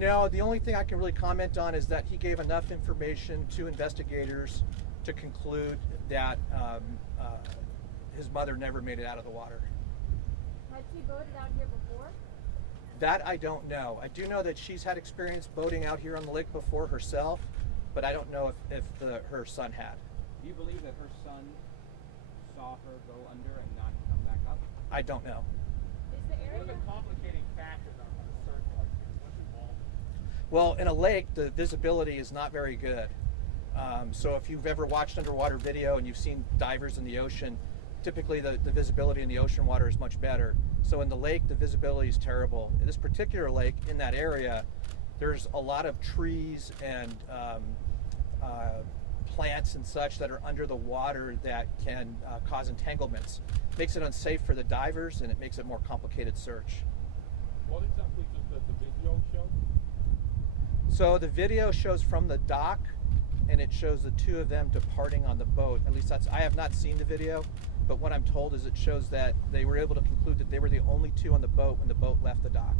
No, the only thing I can really comment on is that he gave enough information to investigators to conclude that his mother never made it out of the water. Had she boated out here before? That I don't know. I do know that she's had experience boating out here on the lake before herself, but I don't know if her son had. Do you believe that her son saw her go under and not come back up? I don't know. Is the area... What are the complicating factors on a search like this? What's involved? Well, in a lake, the visibility is not very good. So if you've ever watched underwater video and you've seen divers in the ocean, typically the visibility in the ocean water is much better. So in the lake, the visibility is terrible. In this particular lake, in that area, there's a lot of trees and plants and such that are under the water that can cause entanglements. It makes it unsafe for the divers, and it makes it a more complicated search. What exactly does the video show? So the video shows from the dock, and it shows the two of them departing on the boat. At least I have not seen the video, but what I'm told is it shows that they were able to conclude that they were the only two on the boat when the boat left the dock.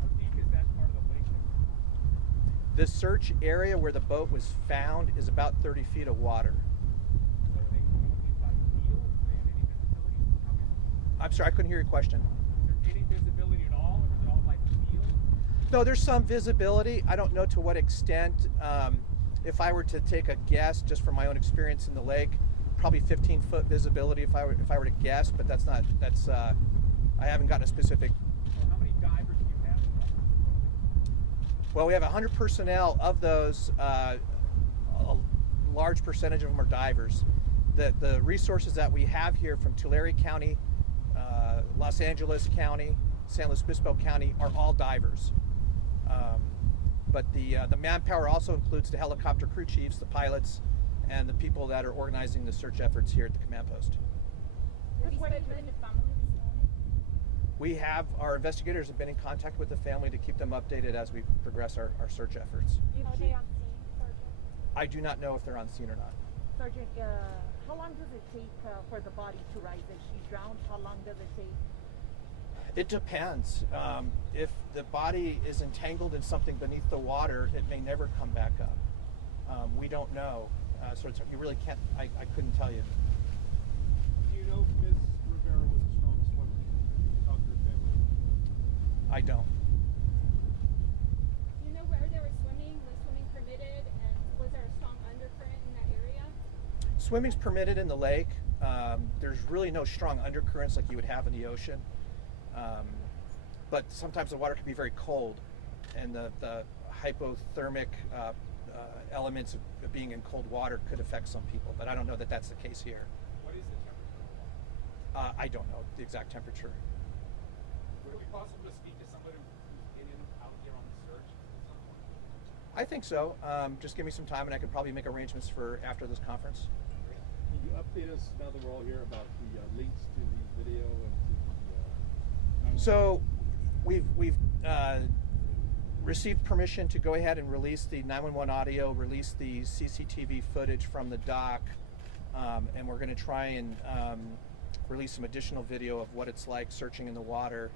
How deep is that part of the lake? The search area where the boat was found is about 30 feet of water. So are they going by feel? Do they have any visibility? I'm sorry, I couldn't hear your question. Is there any visibility at all, or is it all by feel? No, there's some visibility. I don't know to what extent. If I were to take a guess, just from my own experience in the lake, probably 15-foot visibility if I were to guess, but that's not. I haven't gotten a specific. So how many divers do you have? Well, we have 100 personnel. Of those, a large percentage of them are divers. The resources that we have here from Tulare County, Los Angeles County, San Luis Obispo County are all divers. But the manpower also includes the helicopter crew chiefs, the pilots, and the people that are organizing the search efforts here at the command post. Have you spoken to the family this morning? We have, our investigators have been in contact with the family to keep them updated as we progress our search efforts. Are they on scene, Sergeant? I do not know if they're on scene or not. Sergeant, how long does it take for the body to rise? If she drowned, how long does it take? It depends. If the body is entangled in something beneath the water, it may never come back up. We don't know. So you really can't, I couldn't tell you. Do you know if Ms. Rivera was a strong swimmer? Did you talk to her family? I don't. Do you know where they were swimming? Was swimming permitted? And was there a strong undercurrent in that area? Swimming's permitted in the lake. There's really no strong undercurrents like you would have in the ocean. But sometimes the water can be very cold, and the hypothermic elements of being in cold water could affect some people, but I don't know that that's the case here. What is the temperature of the water? I don't know the exact temperature. Would it be possible to speak to somebody who's in and out here on the search at some point? I think so. Just give me some time and I could probably make arrangements for after this conference. Can you update us now that we're all here about the links to the video and to the... So we've received permission to go ahead and release the 911 audio, release the CCTV footage from the dock, and we're going to try and release some additional video of what it's like searching in the water.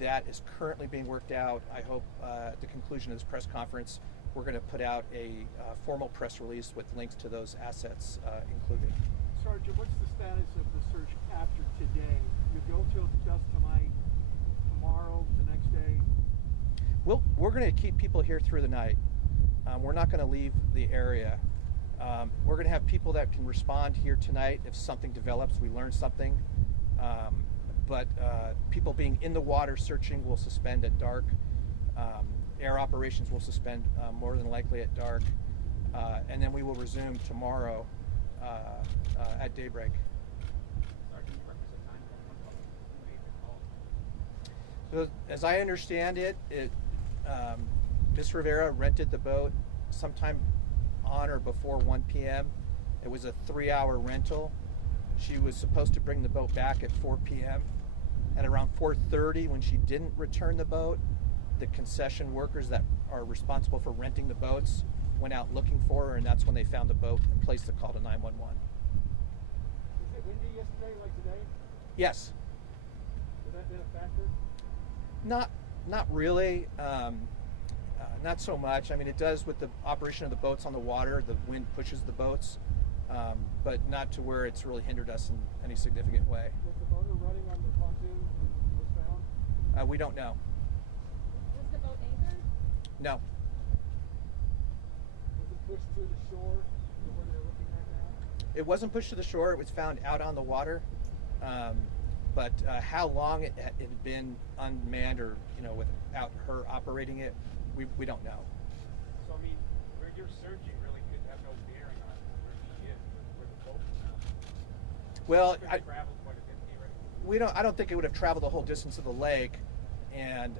That is currently being worked out. I hope at the conclusion of this press conference, we're going to put out a formal press release with links to those assets included. Sergeant, what's the status of the search after today? You go till just tonight, tomorrow, the next day? We're going to keep people here through the night. We're not going to leave the area. We're going to have people that can respond here tonight if something develops, we learn something. But people being in the water searching will suspend at dark. Air operations will suspend more than likely at dark. And then we will resume tomorrow at daybreak. So as I understand it, Ms. Rivera rented the boat sometime on or before 1 p.m. It was a 3-hour rental. She was supposed to bring the boat back at 4 p.m. At around 4:30, when she didn't return the boat, the concession workers that are responsible for renting the boats went out looking for her, and that's when they found the boat and placed the call to 911. Was it windy yesterday like today? Yes. Was that been a factor? Not really. Not so much. I mean, it does with the operation of the boats on the water. The wind pushes the boats, but not to where it's really hindered us in any significant way. Was the boater running on the pontoon when it was found? We don't know. Was the boat anchored? No. Was it pushed to the shore to where they're looking at now? It wasn't pushed to the shore. It was found out on the water. But how long it had been unmanned or, without her operating it, we don't know. So I mean, where you're searching really could have no bearing on where she is, where the boat is now. Well, Could travel quite a bit here. I don't think it would have traveled the whole distance of the lake, and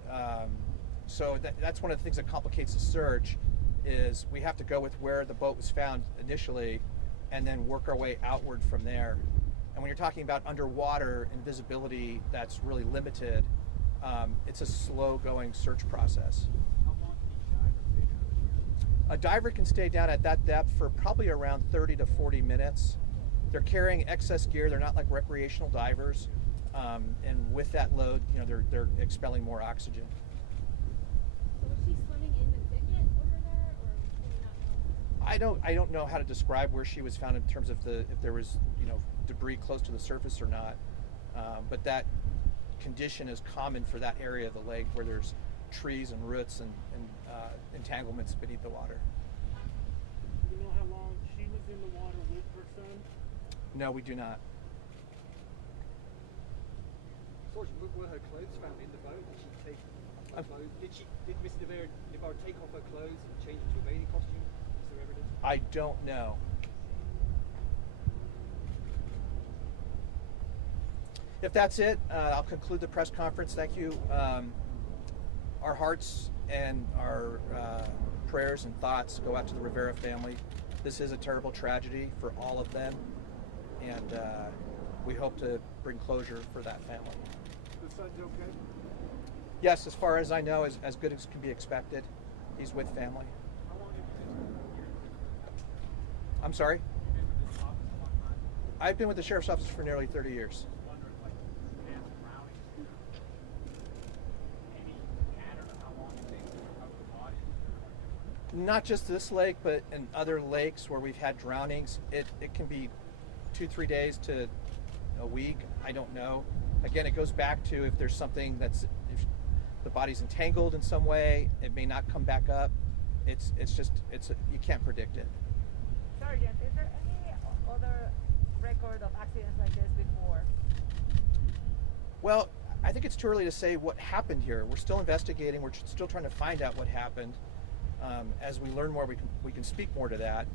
so that's one of the things that complicates the search. Is we have to go with where the boat was found initially, and then work our way outward from there. And when you're talking about underwater and visibility that's really limited, it's a slow-going search process. How long can each diver stay down? A diver can stay down at that depth for probably around 30 to 40 minutes. They're carrying excess gear. They're not like recreational divers. And with that load, they're expelling more oxygen. So was she swimming in the thicket over there, or do you not know? I don't know how to describe where she was found in terms of if there was debris close to the surface or not. But that condition is common for that area of the lake where there's trees and roots and entanglements beneath the water. Do you know how long she was in the water with her son? No, we do not. Sergeant, were her clothes found in the boat? Did she take her clothes? Did Miss Rivera take off her clothes and change into a bathing costume? Is there evidence? I don't know. If that's it, I'll conclude the press conference. Thank you. Our hearts and our prayers and thoughts go out to the Rivera family. This is a terrible tragedy for all of them, and we hope to bring closure for that family. The son's okay? Yes, as far as I know, as good as can be expected. He's with family. How long have you been here? I'm sorry? You've been with this office a long time? I've been with the Sheriff's Office for nearly 30 years. Wondering, like, past drownings, any pattern of how long it takes to recover the bodies? Not just this lake, but in other lakes where we've had drownings, it can be 2-3 days to a week. I don't know. Again, it goes back to if there's something if the body's entangled in some way, it may not come back up. You can't predict it. Sergeant, is there any other record of accidents like this before? Well, I think it's too early to say what happened here. We're still investigating. We're still trying to find out what happened. As we learn more, we can speak more to that.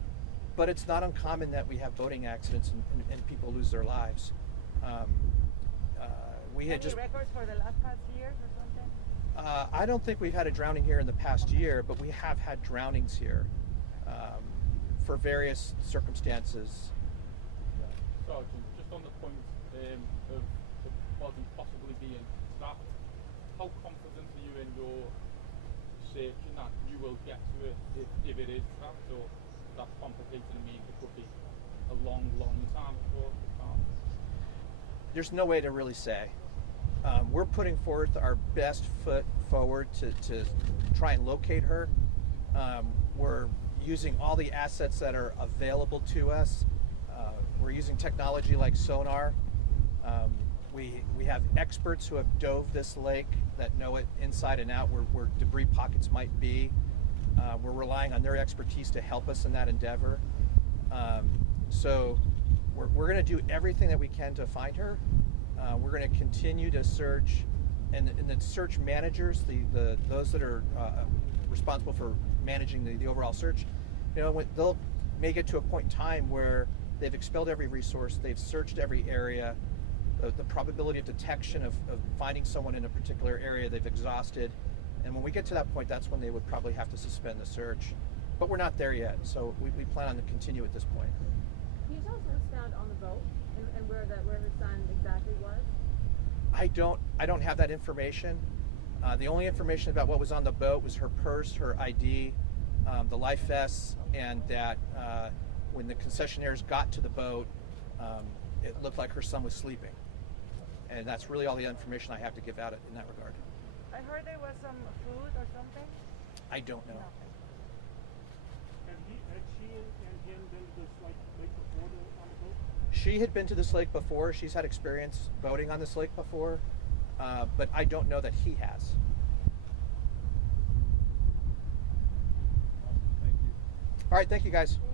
But it's not uncommon that we have boating accidents and people lose their lives. We had Any records for the last past years or something? I don't think we've had a drowning here in the past year, but we have had drownings here for various circumstances. Sergeant, just on the point of the body possibly being trapped, how confident are you in your searching that you will get to it if it is trapped, or that complicating means it could be a long, long time before it's found? There's no way to really say. We're putting forth our best foot forward to try and locate her. We're using all the assets that are available to us. We're using technology like sonar. We have experts who have dove this lake that know it inside and out where debris pockets might be. We're relying on their expertise to help us in that endeavor. So we're going to do everything that we can to find her. We're going to continue to search, and the search managers, those that are responsible for managing the overall search, they'll may get to a point in time where they've expelled every resource, they've searched every area, the probability of detection of finding someone in a particular area they've exhausted, and when we get to that point, that's when they would probably have to suspend the search. But we're not there yet, so we plan on to continue at this point. Can you tell us what was found on the boat and where her son exactly was? I don't have that information. The only information about what was on the boat was her purse, her ID, the life vests, and that when the concessionaires got to the boat, it looked like her son was sleeping. And that's really all the information I have to give out in that regard. I heard there was some food or something. I don't know. Had she and him been to this lake before on the boat? She had been to this lake before. She's had experience boating on this lake before, but I don't know that he has. Thank you. All right, thank you guys. Thank